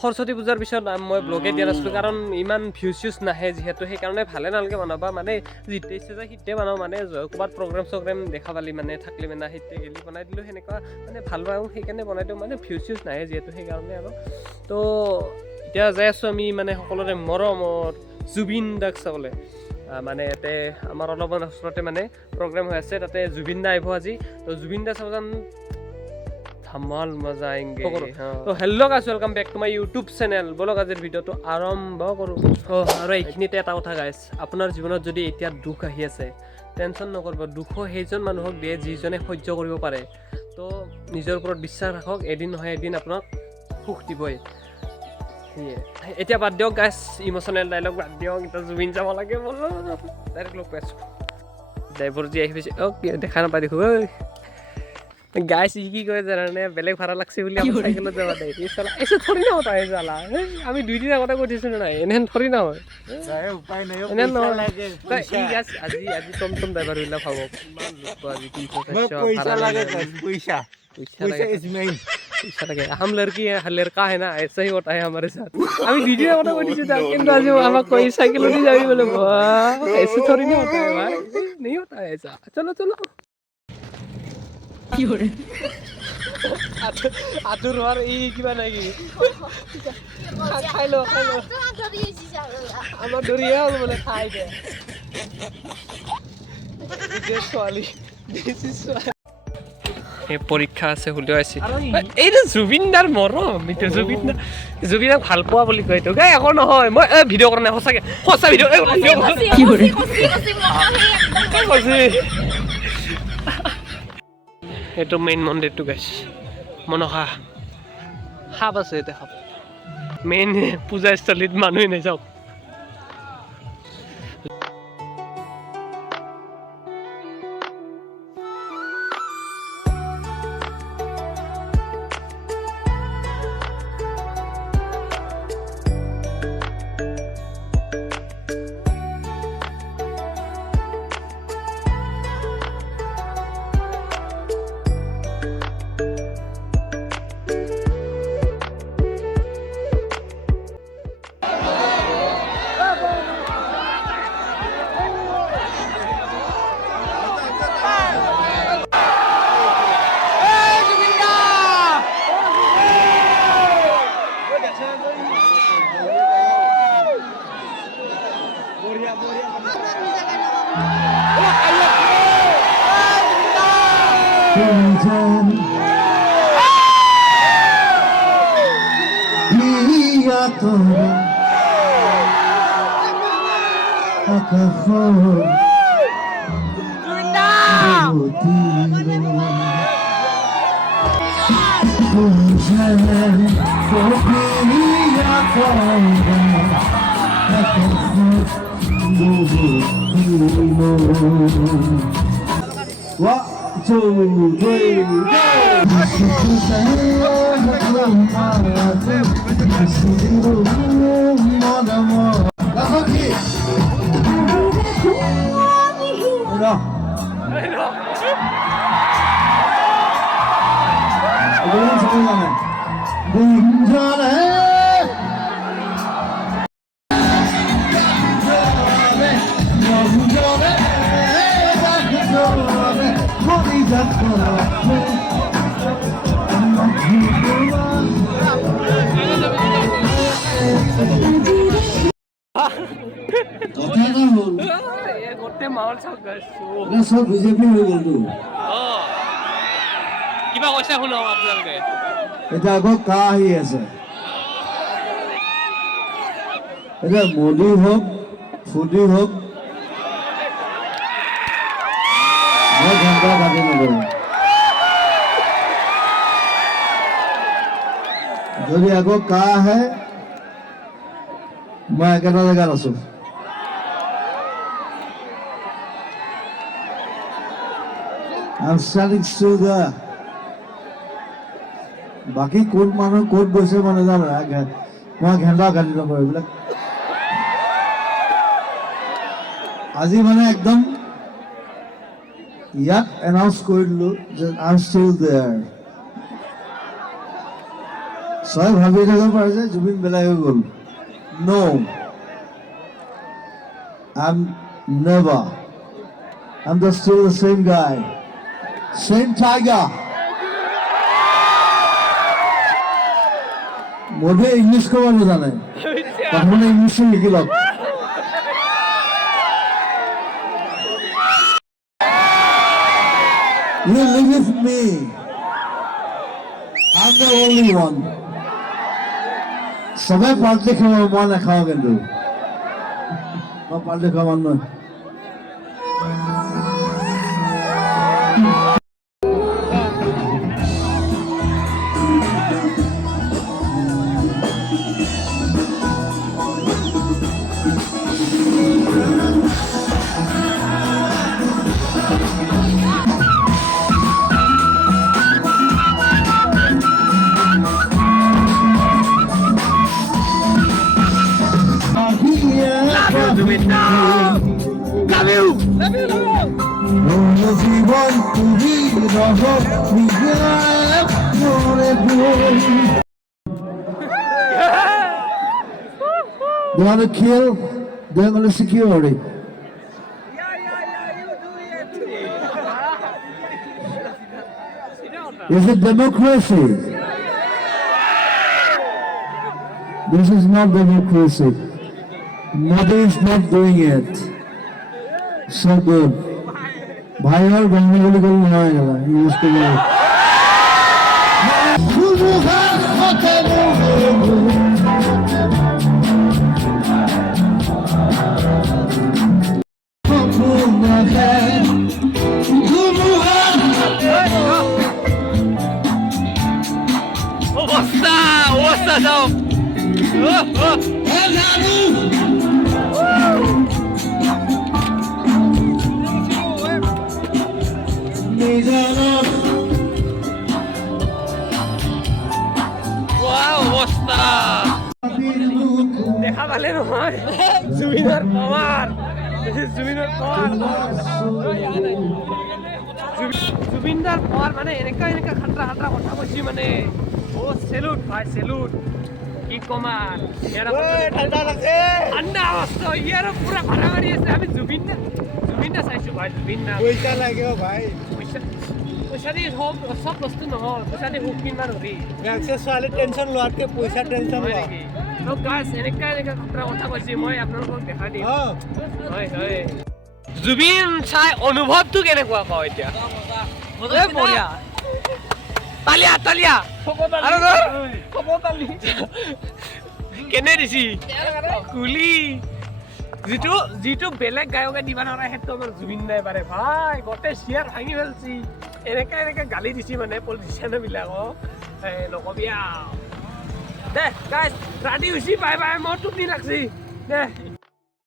সৰস্বতী পূজাৰ পিছত মই ব্লগে দিয়া নাছিলোঁ কাৰণ ইমান ভিউজ নাহে যিহেতু সেইকাৰণে ভালে নালাগে বনাবা মানে যিতে ইচ্ছা যায় সিতে বনাওঁ মানে ক'ৰবাত প্ৰগ্ৰেম দেখা পালি মানে থাকলি মানে সিতে গেলি বনাই দিলোঁ সেনেকুৱা মানে ভাল পাওঁ সেইকাৰণে বনাই দিওঁ মানে ভিউজ নাহে যিহেতু সেইকাৰণে আৰু তো এতিয়া যাই আছোঁ আমি মানে সকলোৰে মৰমৰ জুবিন দাক চাবলৈ মানে ইয়াতে আমাৰ অলপমান ওচৰতে মানে প্ৰগ্ৰেম হৈ আছে তাতে জুবিন দা আহিব আজি তো জুবিন দা চাব যাম ধমাল মজা আয়েংগে তো hello' guys welcome back to my YouTube channel বলক আজিৰ ভিডিঅ'টো আৰম্ভ কৰোঁ আৰু এইখিনিতে এটা কথা গাইছ আপোনাৰ জীৱনত যদি এতিয়া দুখ আহি আছে টেনশ্যন নকৰিব দুখ সেইজন মানুহক দিয়ে যিজনে সহ্য কৰিব পাৰে তো নিজৰ ওপৰত বিশ্বাস ৰাখক এদিন নহয় এদিন আপোনাক সুখ দিবই এতিয়া বাদ দিয়ক গাইছ ইম'চনেল ডাইলগ বাদ দিয়ক এতিয়া জুবিন যাব লাগে বলো ডাইৰেক্ট লগ পাইছোঁ ড্ৰাইভাৰ যি আহি পাইছে দেখা নাপাই দেখোঁ ঐ গাইছ কি কৰে জানানে বেলেগ ভাড়া লাগছে বুলি আমি চাইকেলত যাব দে এসে থৰি না হতা জালা আমি 2 দিন আগতে কৈ দিছোঁ নাই এনেহেন থৰি না হয় উপায় নাই পইচা লাগে আজি টমটম ড্ৰাইভাৰ বিলাক ভাবক ইমান লোক আজি 300 পইচা লাগে পইচা লাগে हम लड़का है ना ऐसा ही होता है हमारे साथ আমি 2 দিন আগতে কৈ দিছোঁ কিন্তু আজি আমাক কৈ সাইকেলত যাবি বলে বাহ ऐसे थोड़ी ना होता है भाई नहीं होता है ऐसा चलो चलो কি হরে আতুর হর এই কিবা নাকি খাইলো আমার দরিয়ে হল বলে খাই দে পৰীক্ষা আছে হুলেও আছে এইটো জুবিনদাৰ মৰম এইটো জুবিনক ভাল পোৱা বুলি কয় এইটো গাই একো নহয় মই ভিডিঅ' কৰা নাই সঁচা ভিডিঅ' কি কৰে এইটো মেইন মন্দিৰটো গাইছে মনসা সাপ আছে ইয়াতে সাপ মেইন পূজাস্থলীত মানুহে নাযাওক কিবা কৈছে শুনক আপোনালোকে এটা আকৌ কা আহি আছে এটা মোদী হওক ফুদি হওক মই ঘণ্টা কাটি নকৰোঁ যদি আকৌ কা আহে মই একেটা জেগাত আছোঁ I'm standing still there. বাকি কোন মানুহ কোন গৈছে মানে জানো মই ঘেন্টা কাটি নকৰোঁ এইবিলাক আজি মানে একদম ইয়াত এনাউন্স কৰি দিলোঁ যে আই এম ষ্টিল দেয়াৰ ছয় ভাবি থাকিব পাৰে যে জুবিন বেলেগ হৈ গ'ল নো I'm never I'm still the same guy same tiger মোদে ইংলিছ ক'ব নাজানে প্ৰথমে ইংলিছ শিকি লওক You live with me. I'm the only one. সবাই পাল্টে খাওয়া মই নাখাওঁ কিন্তু মই পাল্টে খাওয়া মানুহ নহয় জীবন তুমি রহ They want to kill, they're going to security. Is it democracy? This is not democracy. Modi is not doing it. So good. भाई और गंदी गोली को बनाया गया है इसके लिए দেখা পালে নহয় জুবিনৰ পাৱাৰ জুবিনৰ পাৱাৰ জুবিনদাৰ পাৱাৰ মানে এনেকা খাতৰা কথা কৈছি মানে ও সেলুট ভাই সেলুট কি কমাৰ ঠাণ্ডা লাগে ঠাণ্ডা অৱস্থা ইয়াৰ পুৰা ভাড়া মাৰি আছে আমি জুবিনদা চাইছো ভাই জুবিনদা পইচা লাগে ভাই পইচা দি সব বস্তু নহয় পইচা দি হুক কিনবা নৰি ছোৱালী টেনশ্যন লোৱাতকে পইচা টেনশ্যন লোৱা তো গাইস এনেকা খাতৰা কথা কৈছি মই আপোনালোকক দেখা দিম হয় জুবিন চাই অনুভৱটো কেনেকুৱা কওঁ এতিয়া মজা বঢ়িয়া তালিয়া কেনে দিছি কুলি যিটো বেলেগ গায়কে দিবা নোৱাৰে সেইটো আমাৰ জুবিন দাই পাৰে ভাই গোটেই চিয়াৰ ভাঙি পেলছি এনেকা গালি দিছি মানে পলিটিচিয়ান বিলাকক নকবি দে গাইছ ৰাতি হৈছি বাই মই টোপনি লাগছি দে